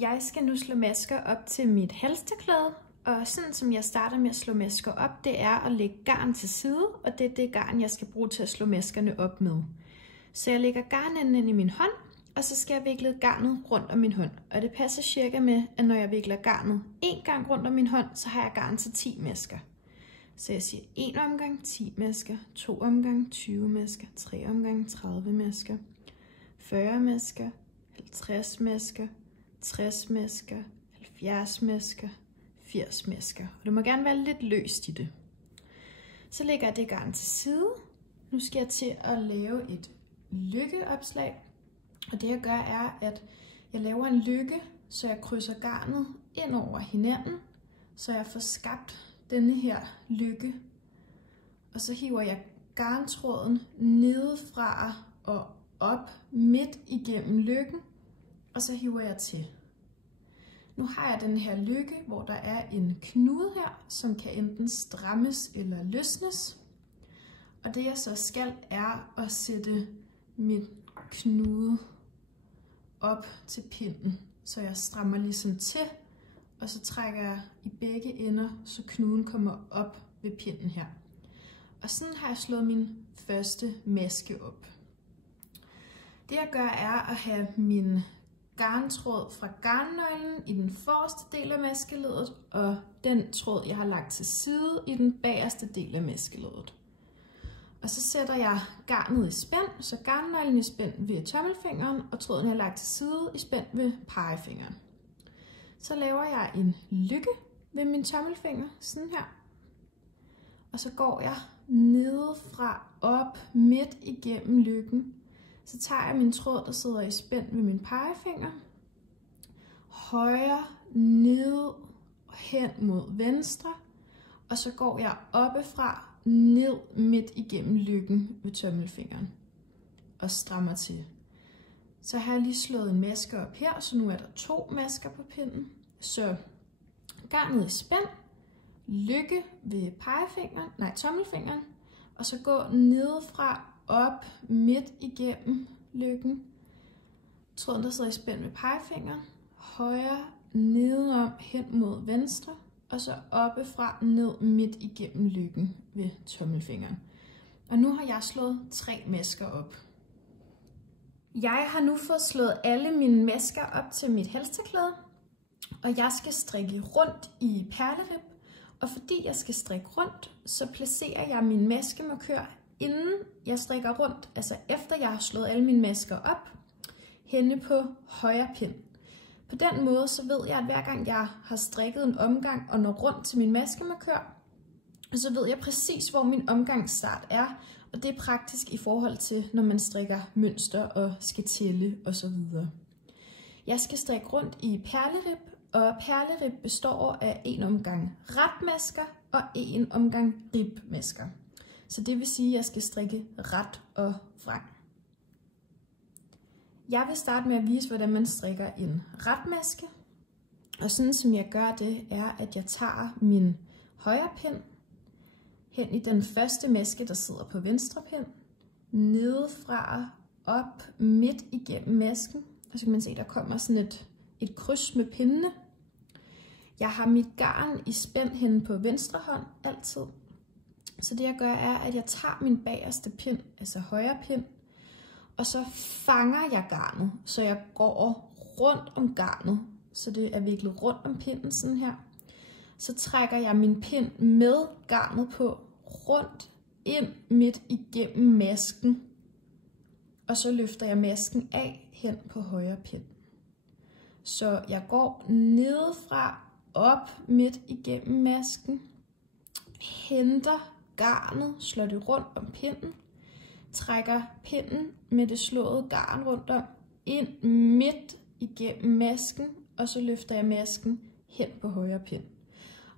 Jeg skal nu slå masker op til mit halstørklæde, og sådan som jeg starter med at slå masker op, det er at lægge garn til side, og det er det garn, jeg skal bruge til at slå maskerne op med. Så jeg lægger garnenden ind i min hånd, og så skal jeg vikle garnet rundt om min hånd. Og det passer cirka med, at når jeg vikler garnet en gang rundt om min hånd, så har jeg garn til 10 masker. Så jeg siger 1 omgang 10 masker, 2 omgang 20 masker, 3 omgang 30 masker, 40 masker, 50 masker, 60 masker, 70 masker, 80 masker. Og det må gerne være lidt løst i det. Så lægger jeg det garn til side. Nu skal jeg til at lave et lykkeopslag. Og det jeg gør er, at jeg laver en lykke, så jeg krydser garnet ind over hinanden, så jeg får skabt denne her lykke. Og så hiver jeg garntråden nedefra og op midt igennem lykken, og så hiver jeg til. Nu har jeg den her lykke, hvor der er en knude her, som kan enten strammes eller løsnes. Og det jeg så skal, er at sætte min knude op til pinden. Så jeg strammer ligesom til, og så trækker jeg i begge ender, så knuden kommer op ved pinden her. Og sådan har jeg slået min første maske op. Det jeg gør, er at have min garntråd fra garnnøglen i den forreste del af maskeleddet, og den tråd, jeg har lagt til side i den bagerste del af maskeleddet. Og så sætter jeg garnet i spænd, så garnnøglen i spænd ved tommelfingeren, og tråden, jeg har lagt til side, i spænd ved pegefingeren. Så laver jeg en lykke ved min tommelfinger, sådan her. Og så går jeg nedefra op midt igennem lykken. Så tager jeg min tråd, der sidder i spænd ved min pegefinger, højre, ned, hen mod venstre, og så går jeg oppefra, ned midt igennem lykken ved tommelfingeren, og strammer til. Så har jeg lige slået en maske op her, så nu er der 2 masker på pinden. Så garnet i spænd, lykke ved tommelfingeren, og så gå nedefra, op midt igennem lykken. Tråden, der sidder i spænd ved pegefingeren, højre, nedom, hen mod venstre, og så oppefra, ned midt igennem lykken ved tommelfingeren. Og nu har jeg slået 3 masker op. Jeg har nu fået slået alle mine masker op til mit halstørklæde, og jeg skal strikke rundt i perlerib. Og fordi jeg skal strikke rundt, så placerer jeg min maskemarkør, inden jeg strikker rundt, altså efter jeg har slået alle mine masker op, henne på højre pind. På den måde så ved jeg, at hver gang jeg har strikket en omgang og når rundt til min maskemarkør, så ved jeg præcis, hvor min omgangsstart er, og det er praktisk i forhold til, når man strikker mønster og skal tælle osv. Jeg skal strikke rundt i perlerib, og perlerib består af 1 omgang retmasker og 1 omgang ribmasker. Så det vil sige, at jeg skal strikke ret og vrang. Jeg vil starte med at vise, hvordan man strikker en retmaske. Og sådan som jeg gør det, er, at jeg tager min højre pind hen i den første maske, der sidder på venstre pind, nedefra op midt igennem masken. Og så kan man se, at der kommer sådan et kryds med pindene. Jeg har mit garn i spænd henne på venstre hånd altid. Så det jeg gør, er, at jeg tager min bagerste pind, altså højre pind, og så fanger jeg garnet, så jeg går rundt om garnet, så det er viklet rundt om pinden sådan her. Så trækker jeg min pind med garnet på rundt ind midt igennem masken, og så løfter jeg masken af hen på højre pind. Så jeg går nedefra op midt igennem masken, henter garnet, slår det rundt om pinden, trækker pinden med det slåede garn rundt om ind midt igennem masken, og så løfter jeg masken hen på højre pind.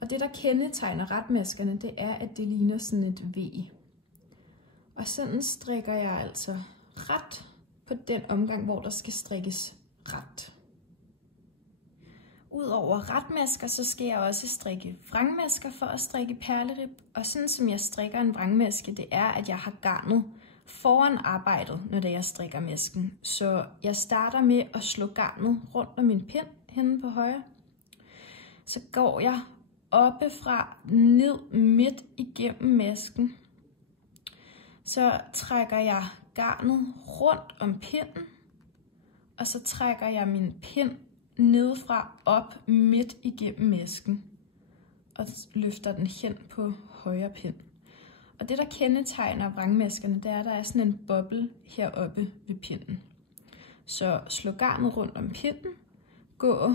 Og det der kendetegner retmaskerne, det er, at det ligner sådan et V. Og sådan strikker jeg altså ret på den omgang, hvor der skal strikkes ret. Udover retmasker, så skal jeg også strikke vrangmasker for at strikke perlerib. Og sådan som jeg strikker en vrangmaske, det er, at jeg har garnet foran arbejdet, når jeg strikker masken. Så jeg starter med at slå garnet rundt om min pind henne på højre. Så går jeg oppefra ned midt igennem masken. Så trækker jeg garnet rundt om pinden, og så trækker jeg min pind nedefra op midt igennem masken og løfter den hen på højre pind. Og det, der kendetegner vrangmaskerne, det er, at der er sådan en boble heroppe ved pinden. Så slå garnet rundt om pinden, gå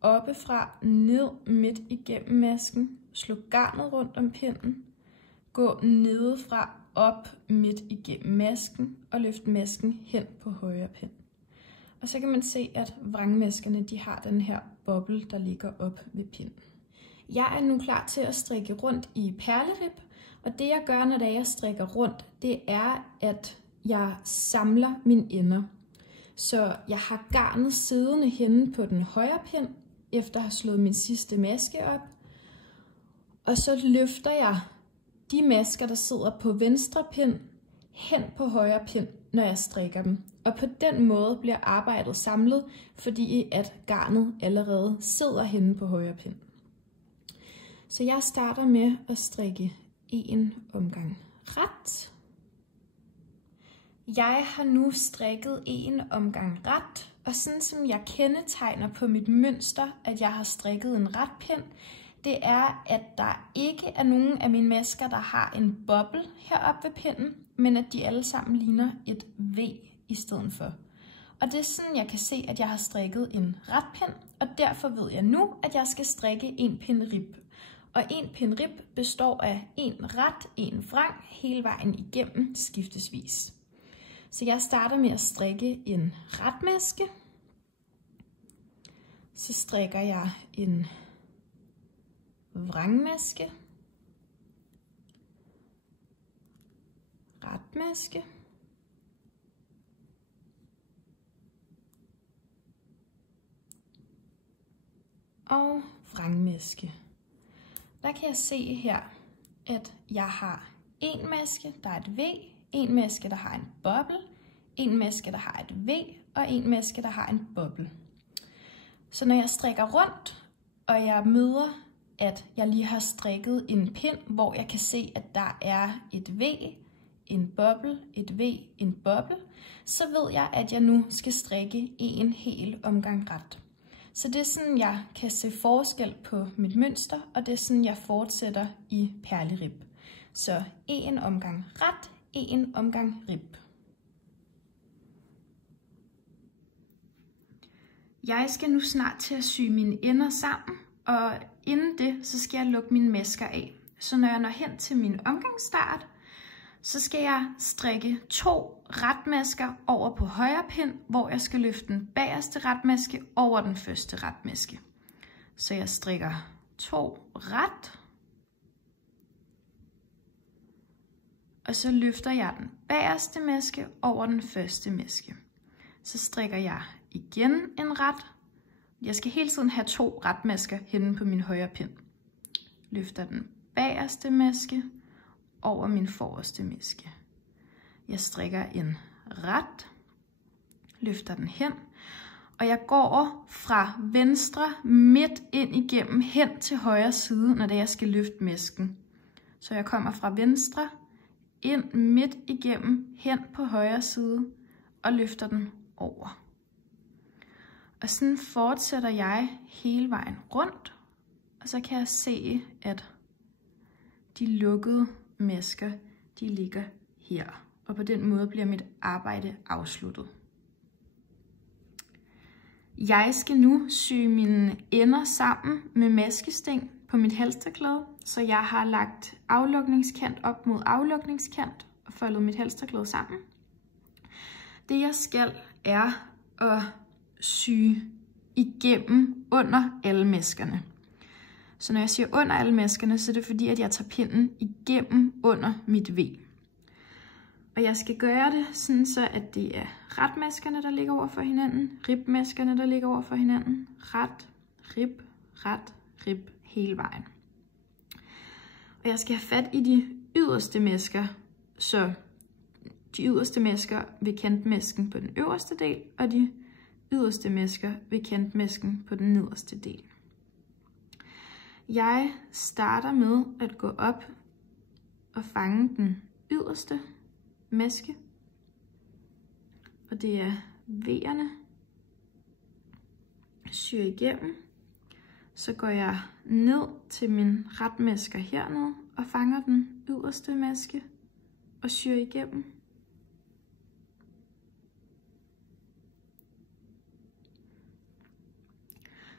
oppefra ned midt igennem masken, slå garnet rundt om pinden, gå nedefra op midt igennem masken og løft masken hen på højre pind. Og så kan man se, at vrangmaskerne de har den her boble, der ligger op ved pinden. Jeg er nu klar til at strikke rundt i perlerib, og det jeg gør, når jeg strikker rundt, det er, at jeg samler mine ender. Så jeg har garnet siddende henne på den højre pind, efter at have slået min sidste maske op. Og så løfter jeg de masker, der sidder på venstre pind, hen på højre pind, når jeg strikker dem. Og på den måde bliver arbejdet samlet, fordi at garnet allerede sidder henne på højre pind. Så jeg starter med at strikke en omgang ret. Jeg har nu strikket en omgang ret, og sådan som jeg kendetegner på mit mønster, at jeg har strikket en ret pind, det er, at der ikke er nogen af mine masker, der har en boble heroppe ved pinden, men at de alle sammen ligner et V i stedet for. Og det er sådan, jeg kan se, at jeg har strikket en ret pind, og derfor ved jeg nu, at jeg skal strikke en pind rib. Og en pind rib består af en ret, en vrang, hele vejen igennem skiftesvis. Så jeg starter med at strikke en retmaske. Så strikker jeg en vrangmaske, retmaske, og vrangmaske. Der kan jeg se her, at jeg har en maske, der er et V, en maske, der har en boble, en maske, der har et V, og en maske, der har en boble. Så når jeg strikker rundt, og jeg møder, at jeg lige har strikket en pind, hvor jeg kan se, at der er et V, en boble, et V, en boble, så ved jeg, at jeg nu skal strikke en hel omgang ret. Så det er sådan, jeg kan se forskel på mit mønster, og det er sådan, jeg fortsætter i perlerib. Så en omgang ret, en omgang rib. Jeg skal nu snart til at sy mine ender sammen, og inden det, så skal jeg lukke mine masker af. Så når jeg når hen til min omgangsstart, så skal jeg strikke 2 retmasker over på højre pind, hvor jeg skal løfte den bagerste retmaske over den første retmaske. Så jeg strikker 2 ret, og så løfter jeg den bagerste maske over den første maske. Så strikker jeg igen en ret. Jeg skal hele tiden have 2 retmasker henne på min højre pind. Løfter den bagerste maske over min forreste maske. Jeg strikker en ret, løfter den hen, og jeg går fra venstre midt ind igennem hen til højre side, når det jeg skal løfte masken. Så jeg kommer fra venstre ind midt igennem hen på højre side og løfter den over. Og sådan fortsætter jeg hele vejen rundt, og så kan jeg se, at de lukkede masker, de ligger her. Og på den måde bliver mit arbejde afsluttet. Jeg skal nu sy mine ender sammen med maskesting på mit halstørklæde, så jeg har lagt aflukningskant op mod aflukningskant og foldet mit halstørklæde sammen. Det jeg skal er at sy igennem under alle maskerne. Så når jeg siger under alle maskerne, så er det fordi, at jeg tager pinden igennem under mit V. Og jeg skal gøre det sådan, så at det er retmaskerne, der ligger over for hinanden, ribmaskerne, der ligger over for hinanden, ret, rib, hele vejen. Og jeg skal have fat i de yderste masker, så de yderste masker ved kantmasken på den øverste del, og de yderste masker ved kantmasken på den nederste del. Jeg starter med at gå op og fange den yderste maske, og det er V'erne. Syr igennem, så går jeg ned til min retmasker hernede og fanger den yderste maske og syr igennem.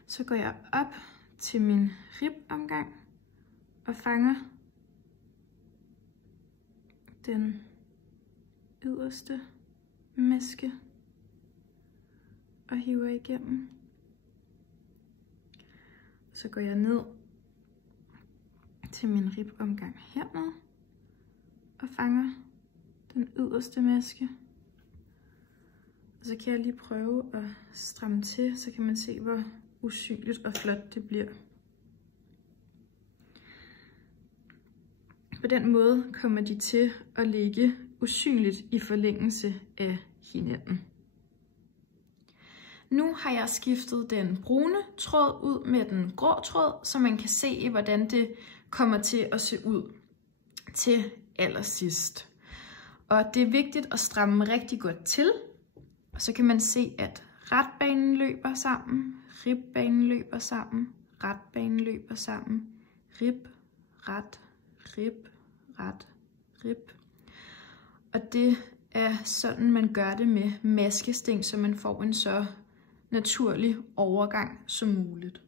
Så går jeg op til min ribomgang og fanger den yderste maske og hiver igennem. Så går jeg ned til min ribomgang hernede og fanger den yderste maske. Og så kan jeg lige prøve at stramme til, så kan man se, hvor usynligt og flot det bliver. På den måde kommer de til at ligge usynligt i forlængelse af hinanden. Nu har jeg skiftet den brune tråd ud med den grå tråd, så man kan se, hvordan det kommer til at se ud til allersidst. Og det er vigtigt at stramme rigtig godt til. Og så kan man se, at retbanen løber sammen, ribbanen løber sammen, retbanen løber sammen, rib, ret, rib, ret, rib. Og det er sådan, man gør det med maskesting, så man får en så naturlig overgang som muligt.